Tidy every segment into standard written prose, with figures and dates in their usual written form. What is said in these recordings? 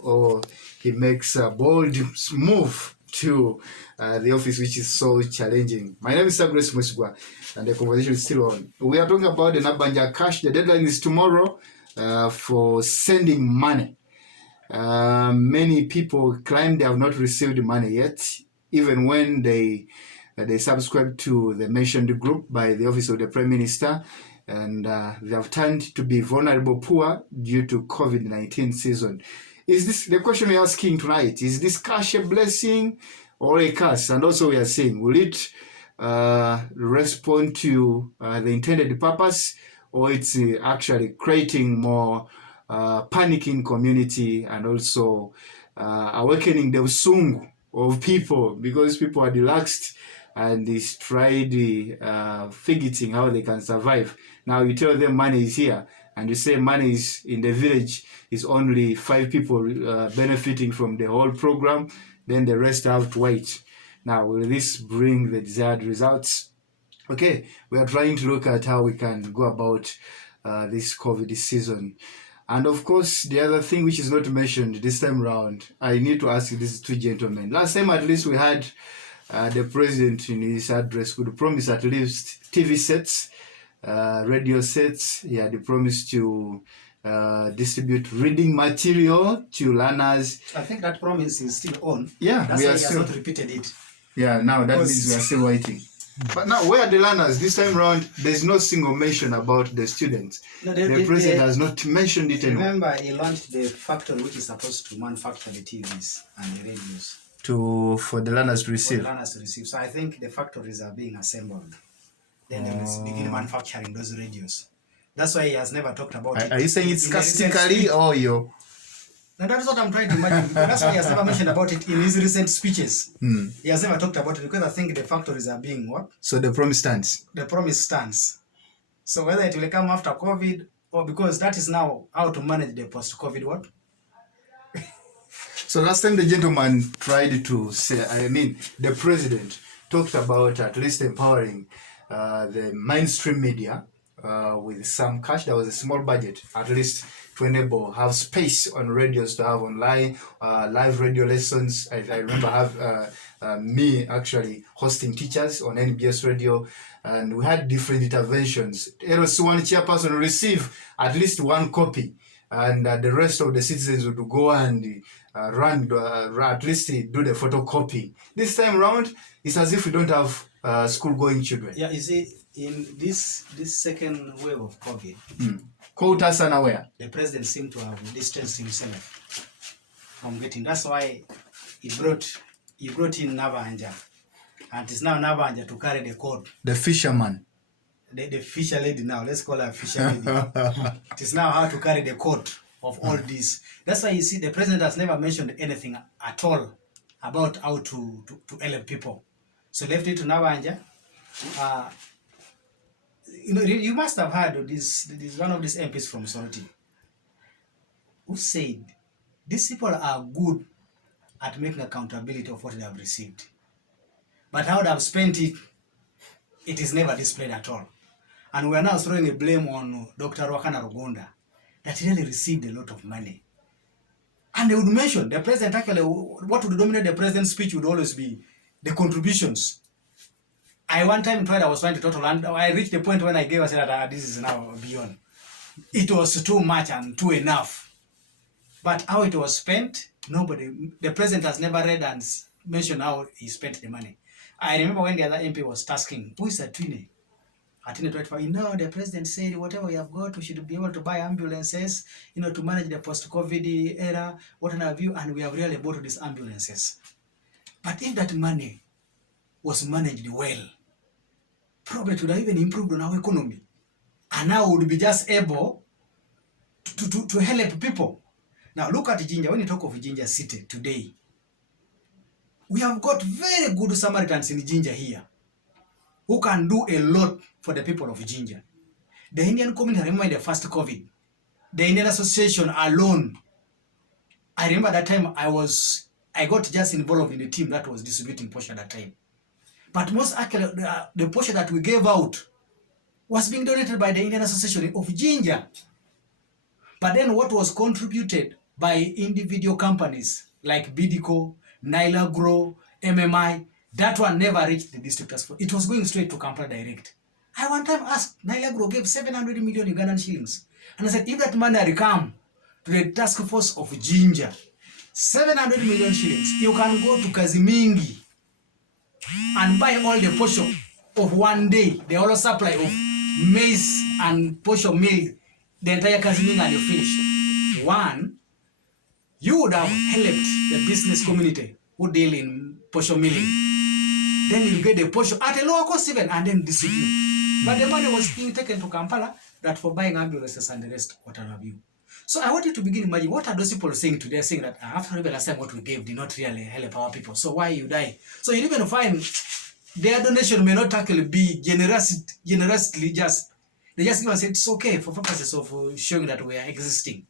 or he makes a bold move to the office, which is so challenging. My name is Sir Grace Mwesigwa, and the conversation is still on. We are talking about the Nabanja cash. The deadline is tomorrow for sending money. Many people claim they have not received money yet, even when they subscribe to the mentioned group by the office of the Prime Minister, and they have turned to be vulnerable poor due to COVID-19 season. Is this the question we're asking tonight? Is this cash a blessing or a curse? And also we are saying, will it respond to the intended purpose, or it's actually creating more panic in community, and also awakening the usungu of people, because people are relaxed and is tried figuring how they can survive. Now you tell them money is here, and you say money is in the village is only 5 people benefiting from the whole program, then the rest have to wait. Now, will this bring the desired results? Okay, we are trying to look at how we can go about this COVID season. And of course, the other thing which is not mentioned this time around, I need to ask these two gentlemen. Last time, at least, we had the president in his address could promise at least TV sets, radio sets. He had promised to distribute reading material to learners. I think that promise is still on. Yeah, that's why he has not repeated it. Yeah, now that means we are still waiting. But now, where are the learners? This time around, there's no single mention about the students. No, the president has not mentioned it anymore. Remember, he launched the factory which is supposed to manufacture the TVs and the radios. For the learners to receive. For the learners to receive. So I think the factories are being assembled. Then they will begin manufacturing those radios. That's why he has never talked about it. Are you saying it's sarcastically or you? No, that's what I'm trying to imagine. That's why he has never mentioned about it in his recent speeches. He has never talked about it because I think the factories are being what? So the promise stands. The promise stands. So whether it will come after COVID, or because that is now how to manage the post-COVID what? So last time the gentleman tried to say, the president talked about at least empowering the mainstream media with some cash. There was a small budget, at least, to enable have space on radios to have online live radio lessons. I remember have me actually hosting teachers on NBS radio, and we had different interventions. LC1 chairperson will receive at least 1 copy, and the rest of the citizens would go and run at least do the photocopy. This time around, it's as if we don't have school-going children. Yeah, you see, in this second wave of COVID, quotas are aware. The president seemed to have distanced himself from getting. That's why he brought in Nabanja, and it's now Nabanja to carry the court. The fisherman. The fisher lady now. Let's call her fisher lady. It is now how to carry the court of all this. That's why you see the president has never mentioned anything at all about how to help people. So left it to Nabanja. You must have heard this one of these MPs from Salty who said these people are good at making accountability of what they have received, but how they have spent it, it is never displayed at all. And we are now throwing a blame on Dr. Wakana Rugonda that he really received a lot of money. And they would mention the president, actually, what would dominate the president's speech would always be the contributions. I was trying to total, and I reached the point when I gave, I said that this is now beyond. It was too much and too enough. But how it was spent, the president has never read and mentioned how he spent the money. I remember when the other MP was tasking, who is Atwine? Atwine 25, the president said, whatever we have got, we should be able to buy ambulances, to manage the post-COVID era, what have you, and we have really bought these ambulances. But if that money was managed well, probably it would have even improved on our economy. And now we would be just able to help people. Now look at Jinja. When you talk of Jinja City today, we have got very good Samaritans in Jinja here who can do a lot for the people of Jinja. The Indian community, I remember the first COVID, the Indian Association alone, I remember that time I got just involved in the team that was distributing Porsche at that time. But most actually, the portion that we gave out was being donated by the Indian Association of Ginger. But then what was contributed by individual companies like Bidico, Nyla Grow, MMI. That one never reached the district task force. It was going straight to Kampala direct. I one time asked, Nyla Grow gave 700 million Ugandan shillings. And I said, if that money had come to the task force of Ginger, 700 million shillings, you can go to Kazimingi and buy all the posho of one day, the whole supply of maize and posho meal, the entire Kazimingi, and you finish. One, you would have helped the business community who deal in posho milling. Then you get the posho at a lower cost even and then distribute. But the money was being taken to Kampala that for buying ambulances and the rest, what have you. So I want you to begin imagine what are those people saying today, saying that after the last time what we gave did not really help our people. So why you die? So you even find their donation may not actually be generously just. They just even say it's okay for purposes of showing that we are existing.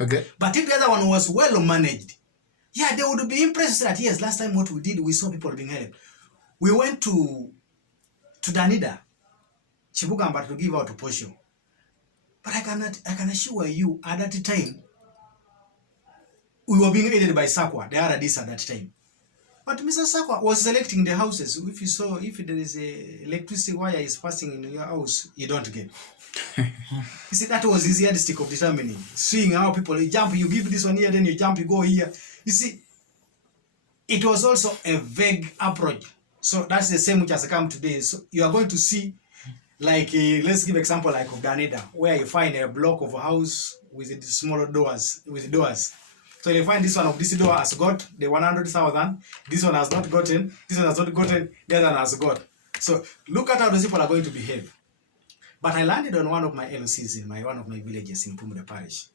Okay. But if the other one was well managed, yeah, they would be impressed that yes, last time what we did, we saw people being helped. We went to Danida, Chibugamba to give out to Posho. But I can assure you, at that time, we were being aided by Sakwa, the RDs at that time. But Mr. Sakwa was selecting the houses. If you saw, if there is a electricity wire is passing in your house, you don't get. You see, that was his yardstick of determining. Seeing how people jump, you give this one here, then you jump, you go here. You see, it was also a vague approach. So that's the same which has come today. So you are going to see, like, let's give example like of Danida, where you find a block of a house with smaller doors, So you find this one of this door has got the 100,000, this one has not gotten, this one has not gotten, the other one has got. So look at how those people are going to behave. But I landed on one of my LCs in one of my villages in Pumuda Parish.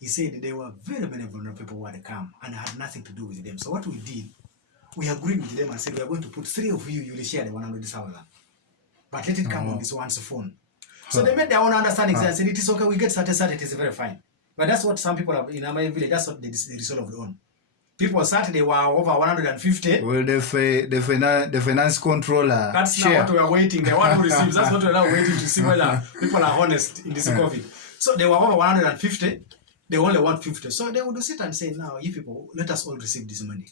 He said there were very many vulnerable people who had come and had nothing to do with them. So what we did, we agreed with them and said, we are going to put 3 of you will share the 100,000. But let it come on this one's phone. So they made their own understanding and said, it is okay, we get started, it is very fine. But that's what some people have in my village, that's what they resolved on. People said they were over 150. Well, the finance controller. That's share. Not what we are waiting. The one who receives, that's what we are now waiting to see whether people are honest in this COVID. So they were over 150. They only want 50. So they would sit and say, now, you people, let us all receive this money.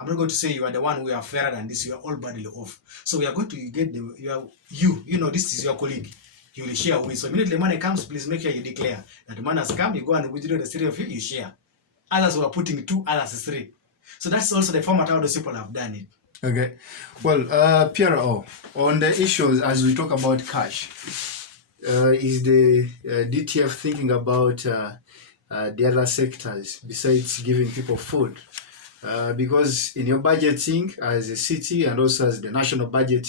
I'm not going to say you are the one who are fairer than this. You are all badly off. So we are going to get you know, this is your colleague. You will share with. So immediately money comes, please make sure you declare that the money has come. You go and withdraw the 3 of you, you share. Others were putting 2, others 3. So that's also the format how those people have done it. Okay. Well, Piero, on the issues as we talk about cash, is the DTF thinking about the other sectors besides giving people food? Because in your budgeting as a city and also as the national budget,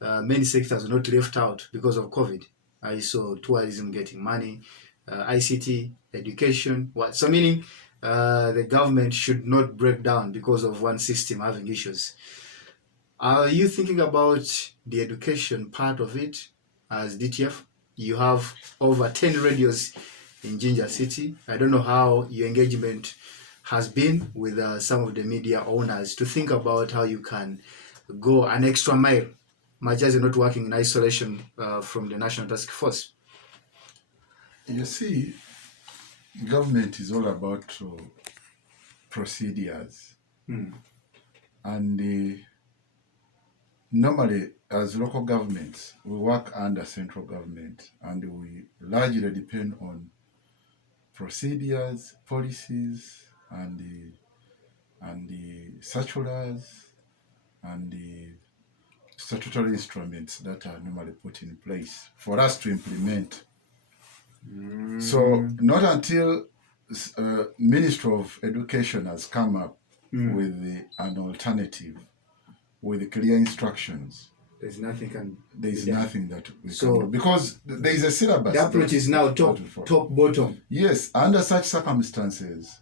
many sectors are not left out because of COVID. I saw tourism getting money, ICT, education. So meaning the government should not break down because of one system having issues. Are you thinking about the education part of it as DTF? You have over 10 radios in Jinja City. I don't know how your engagement has been with some of the media owners to think about how you can go an extra mile, much as you're not working in isolation from the National Task Force. You see, government is all about procedures. And normally, as local governments, we work under central government and we largely depend on procedures, policies, and the circulars and the statutory instruments that are normally put in place for us to implement. So not until Ministry of Education has come up with an alternative, with clear instructions, there's nothing nothing that we can do. Because there is a syllabus. The approach is now top bottom. Yes, under such circumstances,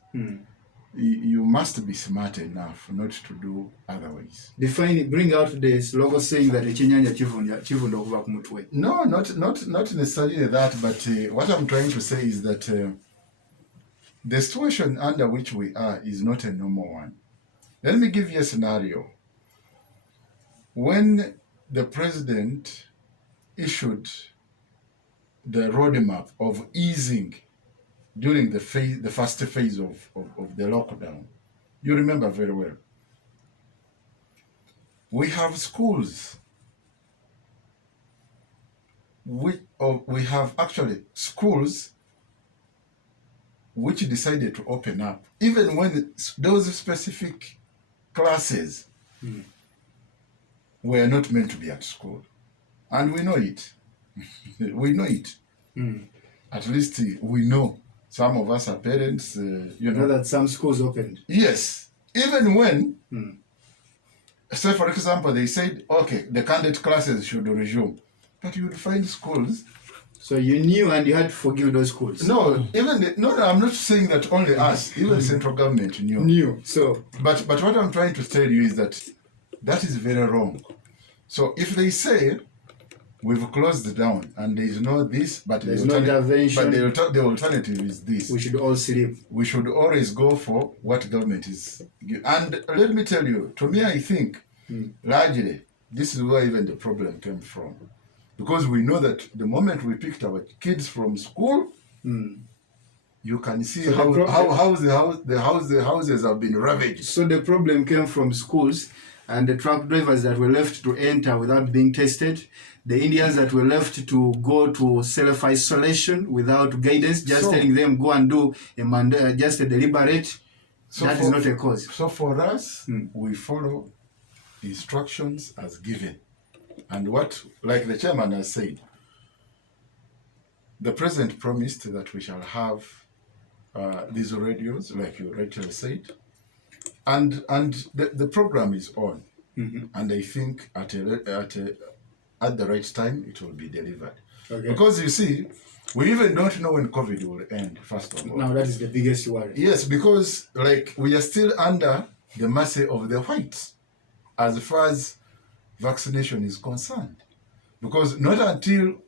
you must be smart enough not to do otherwise. Bring out this logo saying that chivundo kuva kumutwe. No, not necessarily that, but what I'm trying to say is that the situation under which we are is not a normal one. Let me give you a scenario. When the president issued the roadmap of easing during the first phase of the lockdown. You remember very well. We have schools. We have actually schools which decided to open up, even when those specific classes were not meant to be at school. And we know it. We know it. At least we know. Some of us are parents, You know that some schools opened. Yes. Even when, say for example, they said, okay, the candidate classes should resume. But you would find schools. So you knew and you had to forgive those schools. No, no, I'm not saying that only us, even central government knew. Knew. So But what I'm trying to tell you is that is very wrong. So if they say we've closed down and there is no this, but there's no intervention. But the alternative is this. We should all sleep. We should always go for what government is. And let me tell you, to me, I think largely this is where even the problem came from. Because we know that the moment we picked our kids from school, you can see So how the houses have been ravaged. So the problem came from schools and the truck drivers that were left to enter without being tested, the Indians that were left to go to self-isolation without guidance, just telling them go and do just a deliberate. So that is not a cause. So for us, we follow instructions as given. And what, like the chairman has said, the president promised that we shall have these radios, like you rightly said, and the program is on, and I think at the right time it will be delivered. Okay. Because you see, we even don't know when COVID will end. First of all, now that is the biggest worry. Yes, because like we are still under the mercy of the whites, as far as vaccination is concerned, because not until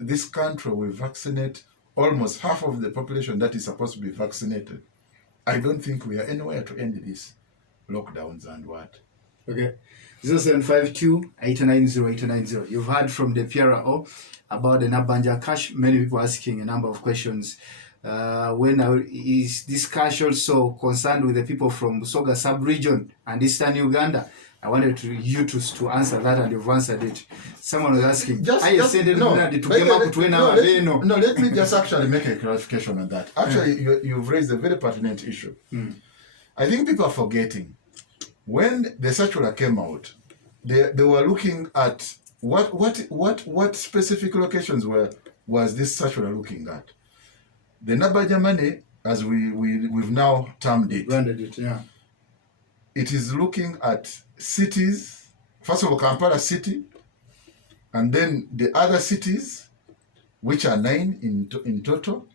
this country will vaccinate almost half of the population that is supposed to be vaccinated, I don't think we are anywhere to end these lockdowns and what. Okay. 0752-890-890. You've heard from the PRO about the Nabanja cash. Many people asking a number of questions. When is this cash also concerned with the people from Busoga sub-region and eastern Uganda? I wanted you to answer that, and you've answered it. Someone was asking, let me just actually make a clarification on that. Actually, you've raised a very pertinent issue. I think people are forgetting. When the circular came out, they were looking at what specific locations was this circular looking at. The Nabaja money, as we've now termed it, branded it, yeah. It is looking at cities, first of all, Kampala city, and then the other cities, which are 9 in total,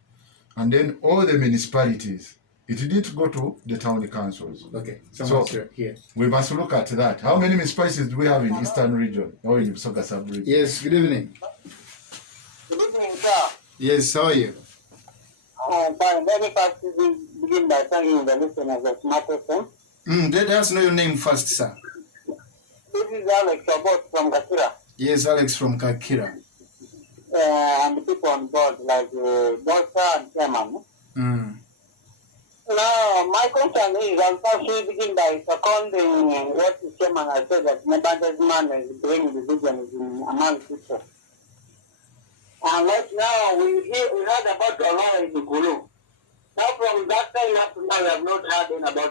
and then all the municipalities. It didn't go to the town councils. Okay, so here. We must look at that. How many municipalities do we have in Eastern region or in Busoga sub-region? Yes, good evening. Good evening, sir. Yes, how are you? Fine. Let me first begin by thanking the listeners of Smart FM. Let us know your name first, sir. This is Alex Abot from Kakira. Yes, Alex from Kakira. And the people on board, like Doctor and Chairman. Now, my concern is, I'll first begin by seconding what the Chairman has said, that Nebanja's man is bringing division among people. And right now, we heard about the law in the Gulu. Now, from that time up to now, we have not heard about